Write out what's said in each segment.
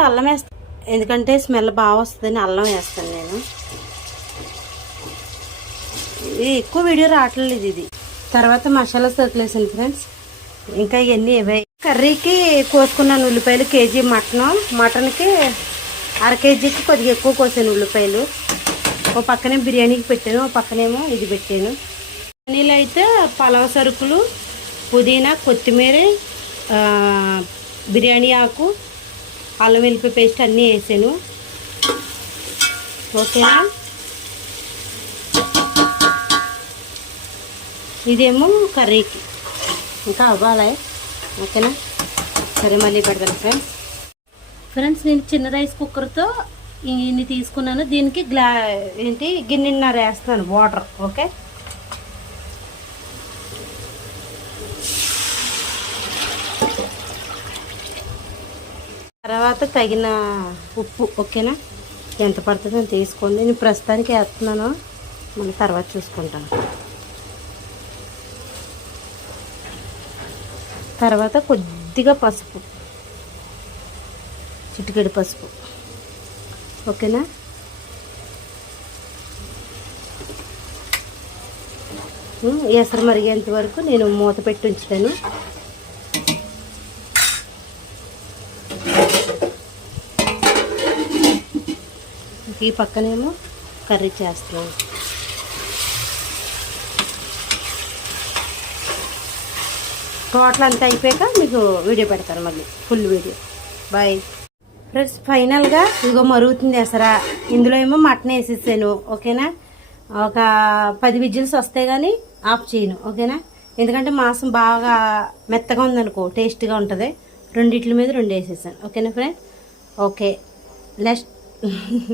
అల్లం వేస్తాను, ఎందుకంటే స్మెల్ బాగా వస్తుందని అల్లం వేస్తాను నేను. ఇది ఎక్కువ వీడియో రావట్లేదు ఇది. తర్వాత మసాలా సరుకులు వేసాను ఫ్రెండ్స్. ఇంకా ఇవన్నీ ఇవే. కర్రీకి కోసుకున్నాను ఉల్లిపాయలు కేజీ మటన్కి అర కేజీకి కొద్దిగా ఎక్కువ కోసాను ఉల్లిపాయలు. ఓ పక్కనే బిర్యానీకి పెట్టాను, ఓ పక్కనేమో ఇది పెట్టాను. బిర్యానీలో అయితే పలావ్ సరుకులు, పుదీనా, కొత్తిమీర, బిర్యానీ ఆకు, అల్లం వెల్లిపాయ పేస్ట్ అన్నీ వేసాను. ఓకేనా. ఇదేమో కర్రీకి ఇంకా అవ్వాలి. ఓకేనా. సరే మళ్ళీ పెడతాను ఫ్రెండ్స్. నేను చిన్న రైస్ కుక్కర్తో ఇన్ని తీసుకున్నాను. దీనికి గిన్నెన్నర వేస్తాను వాటర్. ఓకే. తర్వాత తగిన ఉప్పు. ఓకేనా. ఎంత పడుతుందో నేను తీసుకోండి. నేను ప్రస్తుతానికి వేస్తున్నాను, మళ్ళీ తర్వాత చూసుకుంటాను. తర్వాత కొద్దిగా పసుపు, చిటికెడు పసుపు. ఓకేనా. ఎసరు మరిగేంత వరకు నేను మూత పెట్టి ఉంచుతాను. ఈ పక్కనేమో కర్రీ చేస్తున్నాను. టోటల్ అంతా అయిపోయాక మీకు వీడియో పెడతాను, మళ్ళీ ఫుల్ వీడియో. Bye friends. ఫైనల్గా ఇదిగో మరుగుతుంది ఎసరా. ఇందులో ఏమో మటన్ వేసేసాను. ఓకేనా. ఒక 10 విజిల్స్ వస్తే కానీ ఆఫ్ చేయను. ఓకేనా. ఎందుకంటే మాంసం బాగా మెత్తగా ఉందనుకో టేస్ట్గా ఉంటుంది. రెండిట్ల మీద 2 వేసేసాను. ఓకేనా friend. Okay.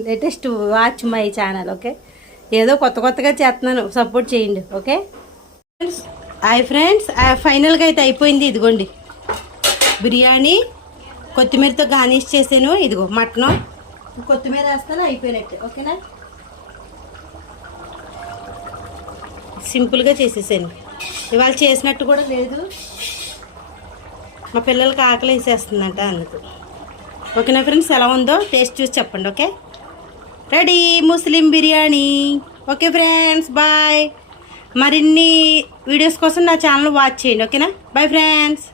Latest watch my channel. Okay. ఏదో కొత్తగా చేస్తున్నాను, సపోర్ట్ చేయండి. Okay friends. Hi friends. ఫైనల్గా అయితే అయిపోయింది. ఇదిగోండి బిర్యానీ, కొత్తిమీరతో గార్నిష్ చేసాను. ఇదిగో మటను, కొత్తిమీర వేస్తాను, అయిపోయినట్టు. ఓకేనా. సింపుల్గా చేసేసాను. ఇవాళ చేసినట్టు కూడా లేదు, మా పిల్లలకి ఆకలి వేసేస్తుందంట అందుకు. ఓకేనా ఫ్రెండ్స్. ఎలా ఉందో టేస్ట్ చూసి చెప్పండి. ఓకే. రెడీ ముస్లిం బిర్యానీ. Okay friends. బాయ్. మరిన్ని వీడియోస్ కోసం నా ఛానల్ వాచ్ చేయండి. ఓకేనా. Bye friends.